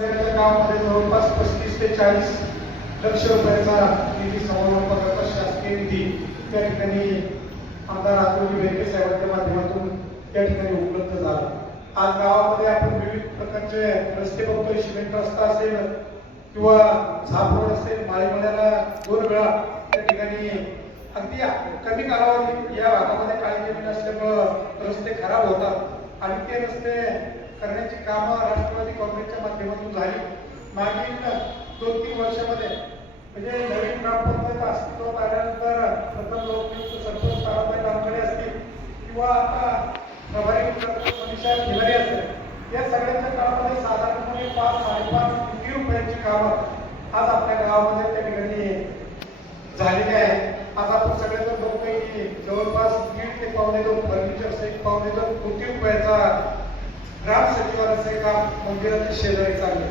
गावामध्ये जवळपास 35 ते 40 लक्ष रुपयाचा निधी समारोपाकरता शासकीय निधी त्या ठिकाणी आमदार अतुल बेनके साहेबांच्या माध्यमातून त्या ठिकाणी उपलब्ध झाला. आज गावामध्ये आपण विविध प्रकारचे रस्ते बघतोय. सिमेंट रस्ता असेल किंवा झाप रोड असेल, माळीमळ्याला 2 वेळा त्या ठिकाणी अगदी कमी कालावधी या भागामध्ये काळी जमीन असल्यामुळं रस्ते खराब होतात आणि ते रस्ते करण्याची कामं राष्ट्रवादी काँग्रेसच्या माध्यमातून झाली. मागील 2-3 वर्षामध्ये म्हणजे नवीन ग्रामपंचायत अस्तित्वात आल्यानंतर प्रथम लोकनियुक्त सरपंच ताराबाई लांबकडे असतील किंवा आता प्रभारी मनीषा खिलारी असेल, या सगळ्यांच्या काळामध्ये साधारणपणे 5-5.5 कोटी रुपयांची कामं आज आपल्या गावामध्ये त्या ठिकाणी झालेली आहे. आज आपण सगळेजण बघतोय की जवळपास 1.5 ते 1.2 फर्निचर सहित 1.2 कोटी रुपयाचा ग्राम सचिवालयाचे काम मंदिराच्या शेजारी चालले.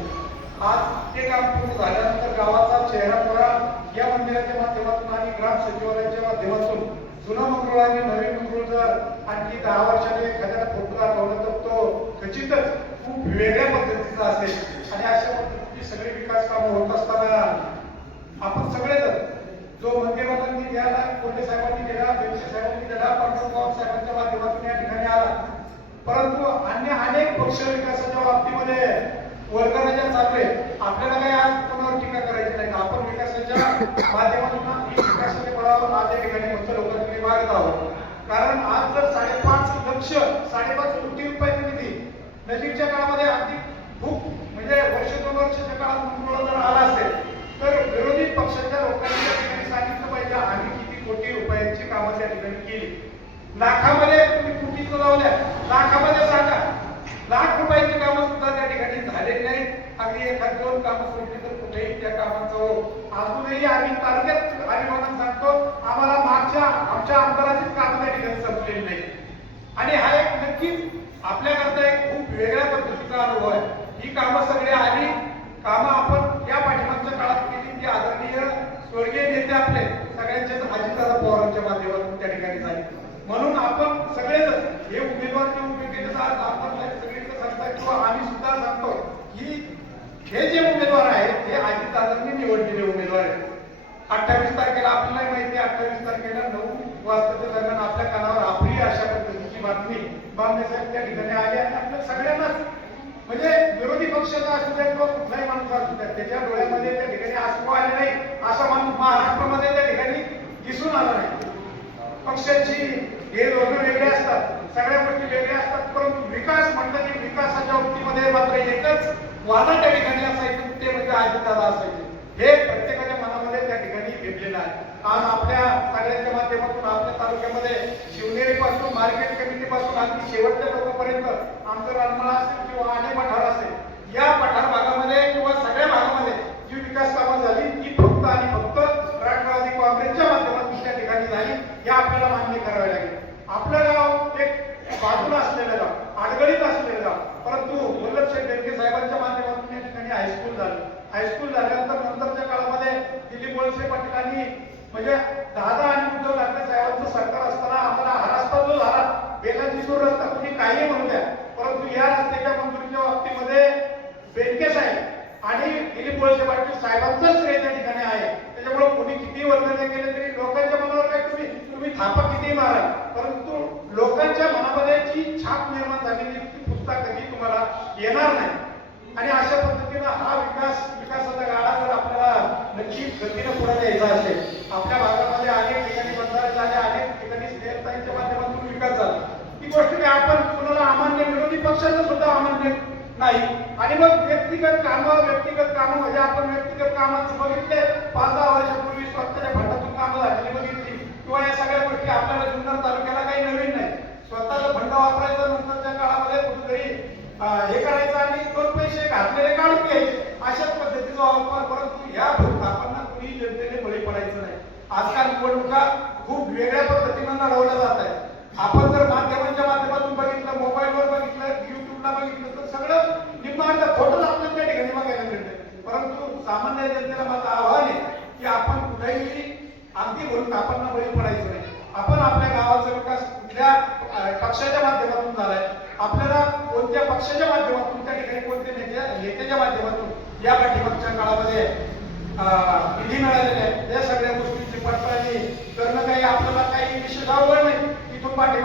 आज ते काम पूर्ण झाल्यानंतर गावाचा चेहरापुरा या मंदिराच्या माध्यमातून आणि ग्राम सचिवालयाच्या माध्यमातून जुना मंगरुळ आणि नवीन मंगरुळ जर आणखी 10 वर्षाने एखाद्याला फोटो दाखवला तर तो खचितच खूप वेगळ्या पद्धतीचा असेल. आणि अशा पद्धतीची सगळी विकास कामं होत असताना आपण सगळेजण जो मंदिरांनी द्यायला कोल्हे साहेबांनी दिला, बेनके साहेबांनी दिला, पांडुरंग साहेबांच्या माध्यमातून या ठिकाणी आला. परंतु अन्य अनेक पक्ष विकासाच्या बाबतीमध्ये वर्गाच्या चालू आहे. आपल्याला काही आज कोणावर टीका करायची नाही. आपण विकासाच्या माध्यमातून विकासाच्या बळावर आज या ठिकाणी मोठ्या लोकांकडे मागत आहोत. कारण आज जर 5.5 कोटी रुपयाचा निधी नजीकच्या काळामध्ये अगदी खूप म्हणजे वर्ष 2 वर्षाच्या काळात मंगरुळ जर आला असेल तर विरोधी पक्षाच्या लोकांनी त्या ठिकाणी सांगितलं पाहिजे आम्ही किती कोटी रुपयांची कामं त्या ठिकाणी केली. लाखामध्ये तुम्ही कोटीच लावल्या, लाखामध्ये सांगा. लाख रुपयाची कामं सुद्धा त्या ठिकाणी झालेली नाही. अगदी 1-2 कामं सोडली तर कुठेही त्या कामाचं अजूनही आम्ही तालुक्यात अभिमानाने सांगतो आम्हाला आमच्या आमदाराचीच कामं त्या ठिकाणी संपलेली नाही. आणि हा एक नक्कीच आपल्याकरता एक खूप वेगळ्या पद्धतीचा अनुभव आहे. ही कामं सगळी आली कामं आपण या पाठिंबाच्या काळात केली ती आदरणीय स्वर्गीय नेते आपले सगळ्यांचेच अजितदादा पवारांच्या माध्यमातून त्या ठिकाणी झाली. म्हणून आपण सगळेजण हे उमेदवार जे उभे केले आज आपण सगळीकडे सांगताय किंवा आम्ही सुद्धा सांगतो की हे जे उमेदवार आहेत हे अजितदादांनी निवडलेले उमेदवार आहेत. 28 तारखेला आपल्याला माहिती आहे 28 तारखेला 9 वाजताच्या दरम्यान आपल्या कानावर आपली अशा पद्धतीची बातमी बामणे साहेब त्या ठिकाणी आली आणि आपल्या सगळ्यांनाच म्हणजे विरोधी पक्षाचा असू द्या किंवा कुठलाही माणूस असू द्या त्याच्या डोळ्यामध्ये त्या ठिकाणी आसू आले नाही असा माणूस महाराष्ट्रामध्ये त्या ठिकाणी दिसून आला नाही. पक्षाची हे धोरणं वेगळे असतात, सगळ्या गोष्टी वेगळ्या असतात, परंतु विकास म्हटलं की विकासाच्या बाबतीमध्ये मात्र एकच वादा त्या ठिकाणी असायचं ते म्हणजे अजितदादा असायचे. हे प्रत्येकाच्या मनामध्ये त्या ठिकाणी घेतलेलं आहे. आज आपल्या सगळ्यांच्या माध्यमातून आपल्या तालुक्यामध्ये शिवनेरी पासून मार्केट कमिटी पासून अगदी शेवटच्या लोकांपर्यंत आमचं रानमाळा असेल किंवा आणे पठार असेल या पठार भागामध्ये किंवा सगळ्या भागामध्ये जी विकास कामं झाली ती फक्त आणि फक्त राष्ट्रवादी काँग्रेसच्या माध्यमातून त्या ठिकाणी झाली हे आपल्याला मान्य करावे लागेल. आपलं गाव एक बाजूला असलेलं गाव, आडगळीत असलेलं गाव, परंतु वल्लभशेठ बेनके साहेबांच्या माध्यमातून या ठिकाणी हायस्कूल झालं. हायस्कूल झाल्यानंतर नंतरच्या काळामध्ये दिलीप वळसे पाटीलांनी म्हणजे दादा आणि उद्धव ठाकरे साहेबांचं सरकार असताना आम्हाला हा रस्ता जो झाला बेलांचीसूर रस्ता कुणी काही म्हणू द्या, परंतु या रस्त्याच्या मंजुरीच्या बाबतीमध्ये बेनके साहेब आणि दिलीप वळसे पाटील साहेबांचंच श्रेय त्या ठिकाणी आहे. त्याच्यामुळे कोणी किती वर्णने केले तरी लोकांच्या मनावर काय तुम्ही थापा किती मारा, परंतु लोकांच्या मनामध्ये जी छाप निर्माण झालेली ती पुस्तक कधी तुम्हाला येणार नाही. आणि अशा पद्धतीनं हा विकासाचा गाडा जर आपल्याला नक्की गतीनं पुढे द्यायचा असेल, आपल्या भागामध्ये अनेक ठिकाणी बंधारे झाले, अनेक ठिकाणी स्नेहताईंच्या माध्यमातून विकास झाला. ही गोष्ट काय आपण कुणाला अमान्य, विरोधी पक्षाचं सुद्धा अमान्य नाही. आणि मग व्यक्तिगत कामं म्हणजे आपण व्यक्तिगत कामाचं बघितले 5-10 वर्षापूर्वी स्वतःच्या फंडातून कामं झालेली बघितली किंवा या सगळ्या गोष्टी आपल्याला जुन्नर तालुक्याला काही नवीन नाही. स्वतःचा फंड वापरायचा नंतरच्या काळामध्ये कुठेतरी हे करायचं आणि 2 पैसे घातलेले काढून घ्यायचे अशाच पद्धतीचा वापर. परंतु या भूतापांना कुणी जनतेने बळी पडायचं नाही. आजकाल निवडणुका खूप वेगळ्या पद्धतीनं लढवल्या जात आहेत. आपण जर माध्यमांच्या माध्यमातून बघितलं, मोबाईलवर बघितलं, युट्यूबला बघितलं तर सगळं निम्मार्ध खोटंच आपल्याला त्या ठिकाणी बघायला मिळतं. परंतु सामान्य जनतेला माझं आव्हान आहे की आपण कुठेही अगदी भूतापांना बळी पडायचं नाही. आपण आपल्या गावाचा विकास कुठल्या पक्षाच्या माध्यमातून झालाय, आपल्याला कोणत्या पक्षाच्या माध्यमातून त्या ठिकाणी कोणत्या नेत्याच्या माध्यमातून माध्यमातून या पाठीमागच्या काळामध्ये निधी मिळालेले आहे. या सगळ्या गोष्टींची पडताळणी करणं काही आपल्याला काही विशेष आवड नाही. इथून पाठीमागे